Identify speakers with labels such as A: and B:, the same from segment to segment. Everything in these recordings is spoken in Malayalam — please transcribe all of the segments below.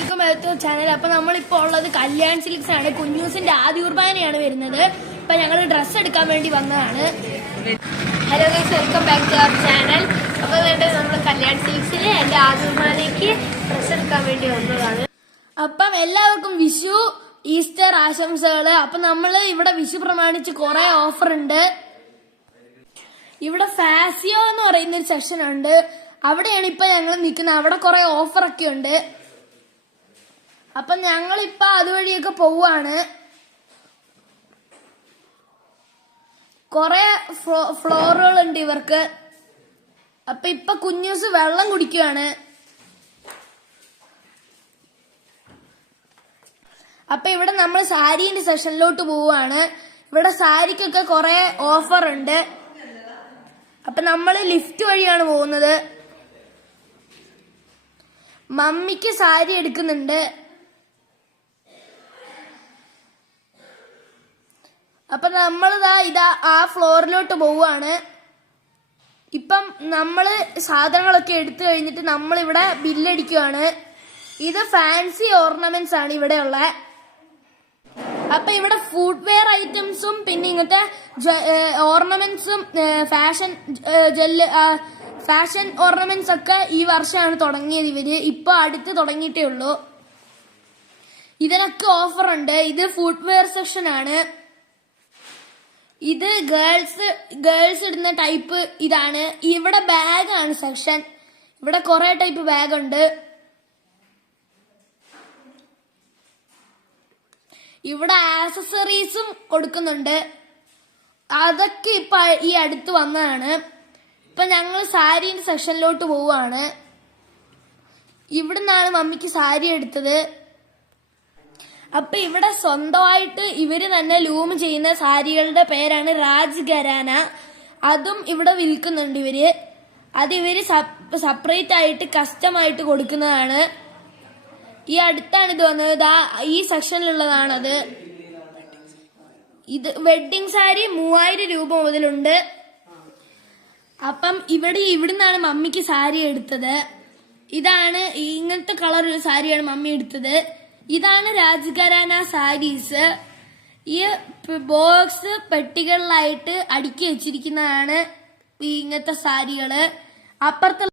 A: വെൽക്കം ബാക്ക് ടു ചാനൽ അപ്പൊ നമ്മളിപ്പോ ഉള്ളത് കല്യാൺ സിൽക്സ് ആണ് കുഞ്ഞൂസിന്റെ ആദ്യ കുർബാനയാണ് വരുന്നത്. അപ്പൊ ഞങ്ങൾ ഡ്രസ്സ് എടുക്കാൻ വേണ്ടി വന്നതാണ്.
B: Hello guys welcome back to our channel അപ്പൊ വേണ്ട നമ്മൾ കല്യാൺ സിലിക്സിൽ എന്റെ ആദ്യ കുർബാനയ്ക്ക് ഡ്രസ്സ് എടുക്കാൻ വേണ്ടി വന്നതാണ്.
A: അപ്പം എല്ലാവർക്കും വിഷു ഈസ്റ്റർ ആശംസകൾ. അപ്പൊ നമ്മൾ ഇവിടെ വിഷു പ്രമാണിച്ച് കുറെ ഓഫർ ഉണ്ട്. ഇവിടെ ഫാസിയോ എന്ന് പറയുന്ന ഒരു സെക്ഷൻ ഉണ്ട്. അവിടെയാണ് ഇപ്പൊ ഞങ്ങൾ നിൽക്കുന്നത്. അവിടെ കുറെ ഓഫർ ഒക്കെ ഉണ്ട്. അപ്പൊ ഞങ്ങൾ ഇപ്പൊ അതുവഴിയൊക്കെ പോവാണ്. കൊറേ ഫ്ലോറുകൾ ഉണ്ട് ഇവർക്ക്. അപ്പൊ ഇപ്പൊ കുഞ്ഞൂസ് വെള്ളം കുടിക്കുകയാണ് അപ്പൊ ഇവിടെ നമ്മൾ സാരീന്റെ സെഷനിലോട്ട് പോവാണ്. ഇവിടെ സാരിക്കൊക്കെ കുറെ ഓഫർ ഉണ്ട് അപ്പൊ നമ്മൾ ലിഫ്റ്റ് വഴിയാണ് പോകുന്നത്. മമ്മിക്ക് സാരി എടുക്കുന്നുണ്ട്. അപ്പൊ നമ്മളിതാ ഇതാ ആ ഫ്ലോറിലോട്ട് പോവുകയാണ് ഇപ്പം നമ്മൾ സാധനങ്ങളൊക്കെ എടുത്തു കഴിഞ്ഞിട്ട് നമ്മൾ ഇവിടെ ബില്ലടിക്കുവാണ്. ഇത് ഫാൻസി ഓർണമെന്റ്സ് ആണ് ഇവിടെ ഉള്ളത് അപ്പൊ ഇവിടെ ഫുഡ് വെയർ ഐറ്റംസും പിന്നെ ഇങ്ങനത്തെ ഓർണമെന്റ്സും ഫാഷൻ ജെല്ല് ഫാഷൻ ഓർണമെന്റ്സ് ഒക്കെ ഈ വർഷമാണ് തുടങ്ങിയത് ഇവർ. ഇപ്പൊ അടുത്ത് തുടങ്ങിയിട്ടേ ഉള്ളൂ. ഇതിനൊക്കെ ഓഫർ ഉണ്ട് ഇത് ഫുഡ് വെയർ സെക്ഷൻ ആണ് ഇത് ഗേൾസ് ഗേൾസ് ഇടുന്ന ടൈപ്പ് ഇതാണ്. ഇവിടെ ബാഗാണ് സെക്ഷൻ ഇവിടെ കുറെ ടൈപ്പ് ബാഗ് ഉണ്ട്. ഇവിടെ ആക്സസറീസും കൊടുക്കുന്നുണ്ട്. അതൊക്കെ ഇപ്പൊ ഈ അടുത്ത് വന്നതാണ്. ഇപ്പൊ ഞങ്ങൾ സാരീന്റെ സെക്ഷനിലോട്ട് പോവാണ്. ഇവിടുന്നാണ് മമ്മിക്ക് സാരി എടുത്തത്. അപ്പൊ ഇവിടെ സ്വന്തമായിട്ട് ഇവർ തന്നെ ലൂം ചെയ്യുന്ന സാരികളുടെ പേരാണ് രാജ് ഖരാന അതും ഇവിടെ വിൽക്കുന്നുണ്ട് ഇവർ. അത് ഇവർ സെപ്പറേറ്റ് ആയിട്ട് കസ്റ്റമായിട്ട് കൊടുക്കുന്നതാണ്. ഈ അടുത്താണ് ഇത് വന്നത്. ദാ ഈ സെക്ഷനിലുള്ളതാണത് ഇത് വെഡിങ് സാരി മൂവായിരം രൂപ മുതലുണ്ട്. അപ്പം ഇവിടെ ഇവിടുന്നാണ് മമ്മിക്ക് സാരി എടുത്തത്. ഇതാണ് ഇങ്ങനത്തെ കളർ ഒരു സാരിയാണ് മമ്മി എടുത്തത്. ഇതാണ് രാജഘരാന സാരീസ്. ഈ ബോക്സ് പെട്ടികളിലായിട്ട് അടുക്കി വെച്ചിരിക്കുന്നതാണ് ഇങ്ങനത്തെ സാരികൾ. അപ്പുറത്തെ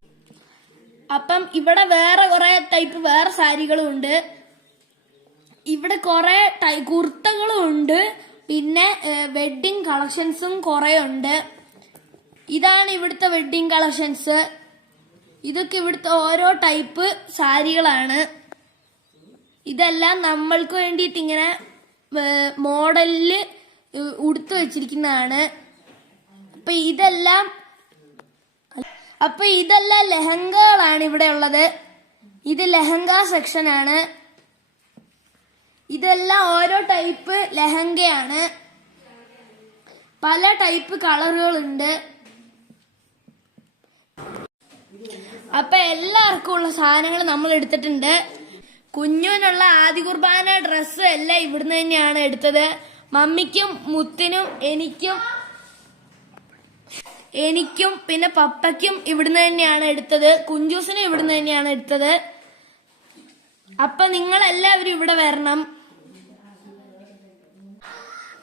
A: അപ്പം ഇവിടെ വേറെ കുറെ ടൈപ്പ് വേറെ സാരികളും ഉണ്ട്. ഇവിടെ കുറെ കുർത്തകളും ഉണ്ട്. പിന്നെ വെഡിങ് കളക്ഷൻസും കുറെ ഉണ്ട്. ഇതാണ് ഇവിടുത്തെ വെഡിങ് കളക്ഷൻസ് ഇതൊക്കെ ഇവിടുത്തെ ഓരോ ടൈപ്പ് സാരികളാണ്. ഇതെല്ലാം നമ്മൾക്ക് വേണ്ടിയിട്ട് ഇങ്ങനെ മോഡലിൽ ഉടുത്തു വെച്ചിരിക്കുന്നതാണ്. അപ്പൊ ഇതെല്ലാം അപ്പൊ ഇതെല്ലാം ലഹങ്കകളാണ് ഇവിടെ ഉള്ളത്. ഇത് ലഹങ്ക സെക്ഷൻ ആണ് ഇതെല്ലാം ഓരോ ടൈപ്പ് ലഹങ്കയാണ്. പല ടൈപ്പ് കളറുകളുണ്ട്. അപ്പൊ എല്ലാവർക്കും ഉള്ള സാധനങ്ങൾ നമ്മൾ എടുത്തിട്ടുണ്ട് കുഞ്ഞുവിനുള്ള ആദ്യ കുർബാന ഡ്രസ്സും എല്ലാം ഇവിടുന്ന് തന്നെയാണ് എടുത്തത്. മമ്മിക്കും മുത്തിനും എനിക്കും എനിക്കും പിന്നെ പപ്പയ്ക്കും ഇവിടുന്ന് തന്നെയാണ് എടുത്തത്. കുഞ്ചൂസിനും ഇവിടുന്ന് തന്നെയാണ് എടുത്തത്. അപ്പൊ നിങ്ങൾ എല്ലാവരും ഇവിടെ വരണം.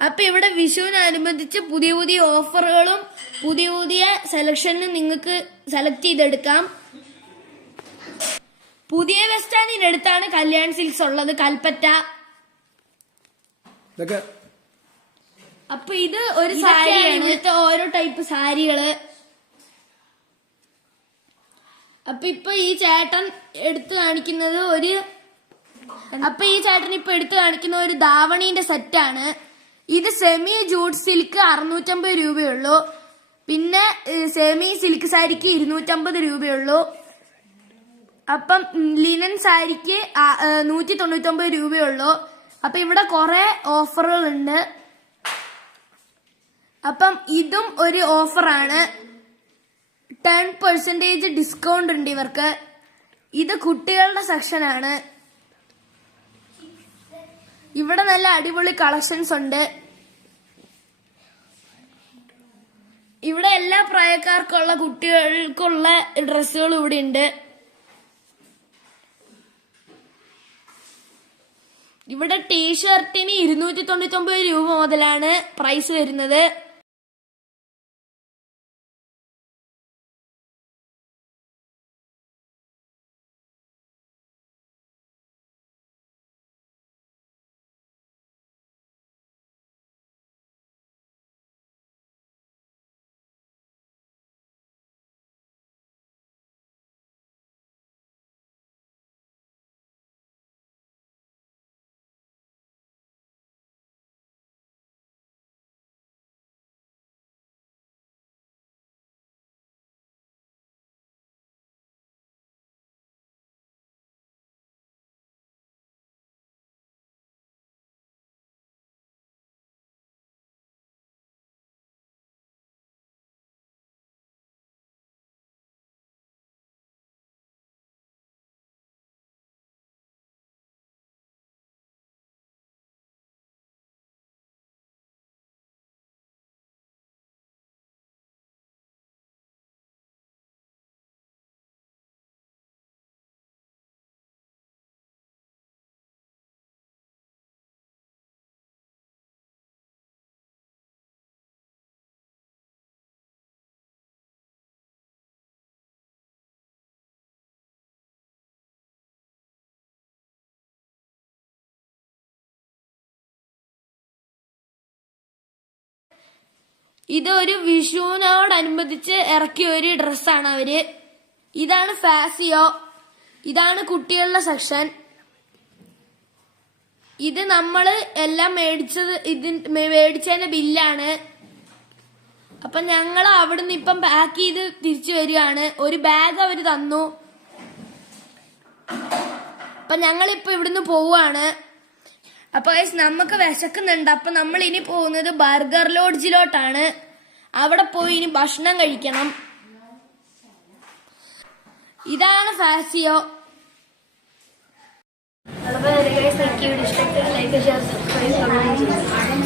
A: അപ്പൊ ഇവിടെ വിഷുവിനനുബന്ധിച്ച് പുതിയ പുതിയ ഓഫറുകളും പുതിയ പുതിയ സെലക്ഷനും നിങ്ങൾക്ക് സെലക്ട് ചെയ്തെടുക്കാം. പുതിയ ബസ് സ്റ്റാൻഡിനടുത്താണ് കല്യാൺ സിൽക്സ് ഉള്ളത് കൽപ്പറ്റ.
C: ഇതൊക്കെ
A: അപ്പൊ ഇത് ഒരു സാരിയാണ്. ഇവിടുത്തെ ഓരോ ടൈപ്പ് സാരികൾ. അപ്പൊ ഇപ്പൊ ഈ ചേട്ടൻ എടുത്തു കാണിക്കുന്നത് ഒരു അപ്പൊ ഈ ചേട്ടൻ ഇപ്പൊ എടുത്തു കാണിക്കുന്ന ഒരു ധാവണീന്റെ സെറ്റാണ് ഇത് സെമി ജൂട്ട് സിൽക്ക് അറുന്നൂറ്റമ്പത് രൂപയുള്ളൂ പിന്നെ സെമി സിൽക്ക് സാരിക്ക് ഇരുന്നൂറ്റമ്പത് രൂപയുള്ളൂ അപ്പം ലിനൻ സാരിക്ക് നൂറ്റി തൊണ്ണൂറ്റൊമ്പത് രൂപയുള്ളൂ. അപ്പൊ ഇവിടെ കുറെ ഓഫറുകൾ ഉണ്ട് അപ്പം ഇതും ഒരു ഓഫറാണ്. ടെൻ പെർസെന്റേജ് ഡിസ്കൗണ്ട് ഉണ്ട് ഇവർക്ക്. ഇത് കുട്ടികളുടെ സെക്ഷനാണ്. ഇവിടെ നല്ല അടിപൊളി കളക്ഷൻസ് ഉണ്ട്. ഇവിടെ എല്ലാ പ്രായക്കാർക്കുള്ള കുട്ടികൾക്കുള്ള ഡ്രസ്സുകൾ ഇവിടെ ഉണ്ട്. ഇവിടെ ടീഷർട്ടിന് ഇരുന്നൂറ്റി തൊണ്ണൂറ്റി ഒമ്പത് രൂപ മുതലാണ് പ്രൈസ് വരുന്നത്. ഇതൊരു വിഷുവിനോടനുബന്ധിച്ച് ഇറക്കിയ ഒരു ഡ്രസ്സാണ് അവർ. ഇതാണ് ഫാസിയോ. ഇതാണ് കുട്ടികളുടെ സെക്ഷൻ. ഇത് നമ്മൾ എല്ലാം മേടിച്ചത് ഇതിൻ മേടിച്ചതിന്റെ ബില്ലാണ്. അപ്പൊ ഞങ്ങൾ അവിടുന്ന് ഇപ്പം പാക്ക് ചെയ്ത് തിരിച്ചു വരികയാണ്. ഒരു ബാഗ് അവർ തന്നു. അപ്പൊ ഞങ്ങളിപ്പോ ഇവിടുന്ന് പോവാണ്. അപ്പൊ ഗൈസ് നമുക്ക് വിശക്കുന്നുണ്ട്. അപ്പൊ നമ്മൾ ഇനി പോകുന്നത് ബർഗർ ലോഡ്ജിലോട്ടാണ്. അവിടെ പോയി ഇനി ഭക്ഷണം കഴിക്കണം. ഇതാണ് ഫാസിയോ.
B: അപ്പോൾ ലൈക്ക് ഷെയർ സബ്സ്ക്രൈബ്